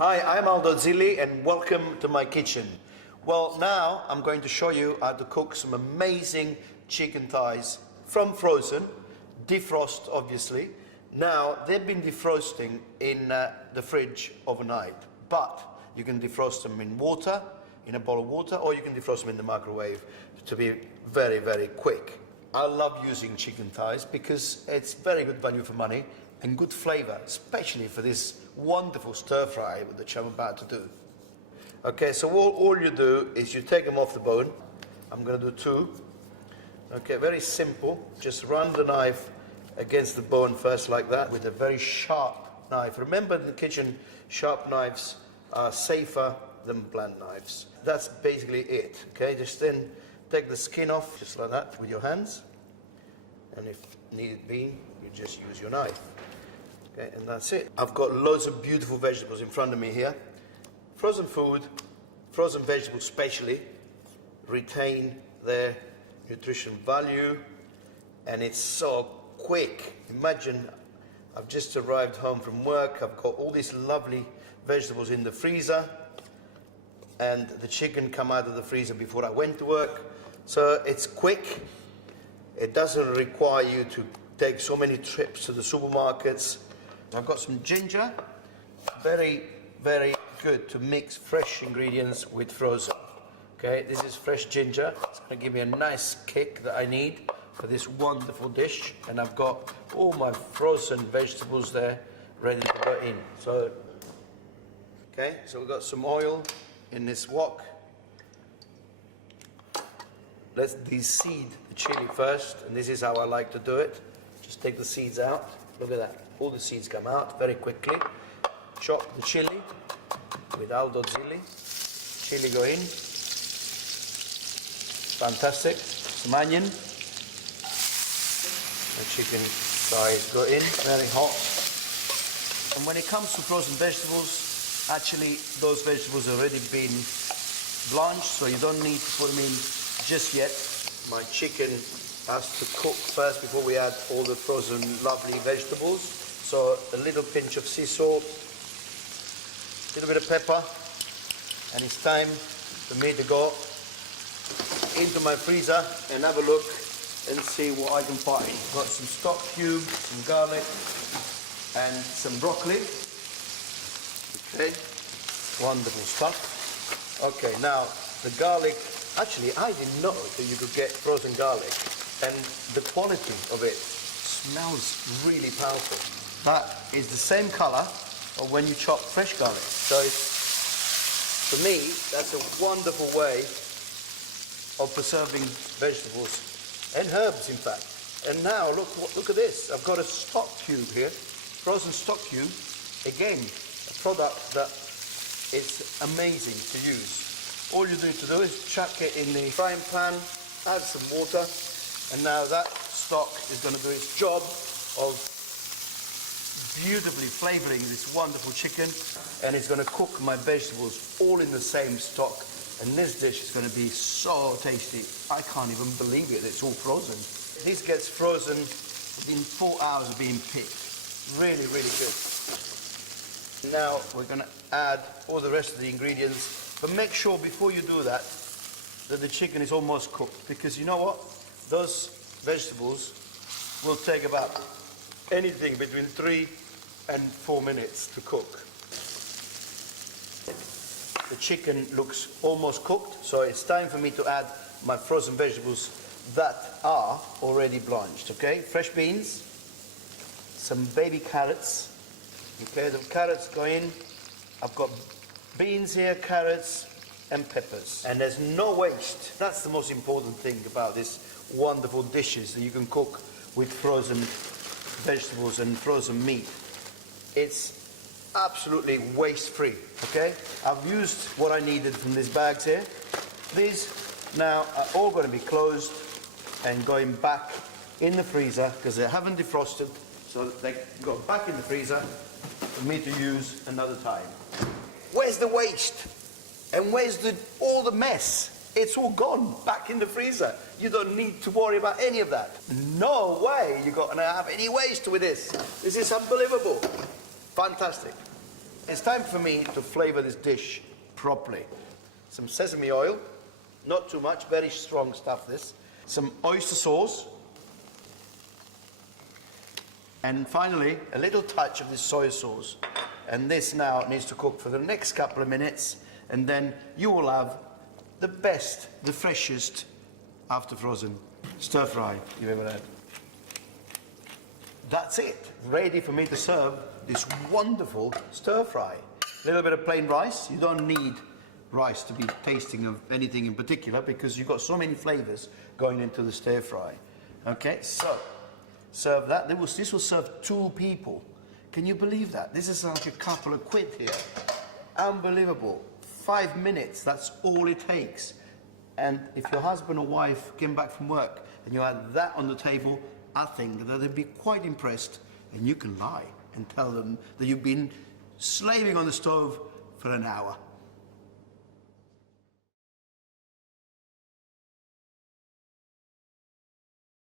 Hi, I'm Aldo Zilli and welcome to my kitchen. Well, now I'm going to show you how to cook some amazing chicken thighs from frozen, defrost obviously. Now, they've been defrosting in the fridge overnight, but you can defrost them in water, in a bowl of water, or you can defrost them in the microwave to be very, very quick. I love using chicken thighs because it's very good value for money and good flavor, especially for this wonderful stir fry that I'm about to do. Okay, so all you do is you take them off the bone. I'm going to do two. Okay, very simple. Just run the knife against the bone first like that with a very sharp knife. Remember in the kitchen, sharp knives are safer than blunt knives. That's basically it. Okay, just then take the skin off just like that with your hands. And if need be, you just use your knife. Okay, and that's it. I've got loads of beautiful vegetables in front of me here. Frozen food, frozen vegetables especially, retain their nutrition value, and it's so quick. Imagine I've just arrived home from work, I've got all these lovely vegetables in the freezer, and the chicken come out of the freezer before I went to work. So it's quick, it doesn't require you to take so many trips to the supermarkets. I've got some ginger, very, very good to mix fresh ingredients with frozen. Okay, this is fresh ginger. It's going to give me a nice kick that I need for this wonderful dish. And I've got all my frozen vegetables there ready to go in. So, okay, so we've got some oil in this wok. Let's de-seed the chili first, and this is how I like to do it. Just take the seeds out. Look at that. All the seeds come out very quickly. Chop the chili with Aldo Zilli. Chili go in. Fantastic. Some onion. The chicken thighs go in. Very hot. And when it comes to frozen vegetables, actually those vegetables have already been blanched, so you don't need to put them in just yet. My chicken has to cook first before we add all the frozen lovely vegetables. So a little pinch of sea salt, a little bit of pepper, and it's time for me to go into my freezer and have a look and see what I can find. Got some stock cubes, some garlic, and some broccoli. Okay, wonderful stuff. Okay, now the garlic, actually I didn't know that you could get frozen garlic, and the quality of it smells really powerful. That is the same color of when you chop fresh garlic. So for me, that's a wonderful way of preserving vegetables and herbs, in fact. And now look at this. I've got a stock cube here, frozen stock cube. Again, a product that is amazing to use. All you need to do is chuck it in the frying pan, add some water, and now that stock is going to do its job of beautifully flavoring this wonderful chicken, and it's going to cook my vegetables all in the same stock, and this dish is going to be so tasty. I can't even believe it, it's all frozen. This gets frozen within 4 hours of being picked. Really, really good. Now we're going to add all the rest of the ingredients, but make sure before you do that the chicken is almost cooked, because you know what? Those vegetables will take about anything between 3 and 4 minutes to cook. The chicken looks almost cooked, so it's time for me to add my frozen vegetables that are already blanched. Okay, fresh beans, some baby carrots. Okay, the carrots go in. I've got beans here, carrots, and peppers. And there's no waste. That's the most important thing about this wonderful dishes that you can cook with frozen vegetables and frozen meat. It's absolutely waste-free, okay? I've used what I needed from these bags here. These now are all going to be closed and going back in the freezer because they haven't defrosted, so they go back in the freezer for me to use another time. Where's the waste? And where's all the mess? It's all gone back in the freezer. You don't need to worry about any of that. No way you're going to have any waste with this. This is unbelievable. Fantastic. it's time for me to flavor this dish properly. Some sesame oil, not too much, very strong stuff this. Some oyster sauce. And finally, a little touch of this soy sauce. And this now needs to cook for the next couple of minutes, and then you will have the best, the freshest, after frozen stir fry you've ever had. That's it, ready for me to serve this wonderful stir fry. A little bit of plain rice. You don't need rice to be tasting of anything in particular because you've got so many flavors going into the stir fry. Okay, so serve that. This will serve 2 people. Can you believe that? This is like a couple of quid here. Unbelievable. 5 minutes, that's all it takes. And if your husband or wife came back from work and you had that on the table, I think that they'd be quite impressed. And you can lie and tell them that you've been slaving on the stove for an hour.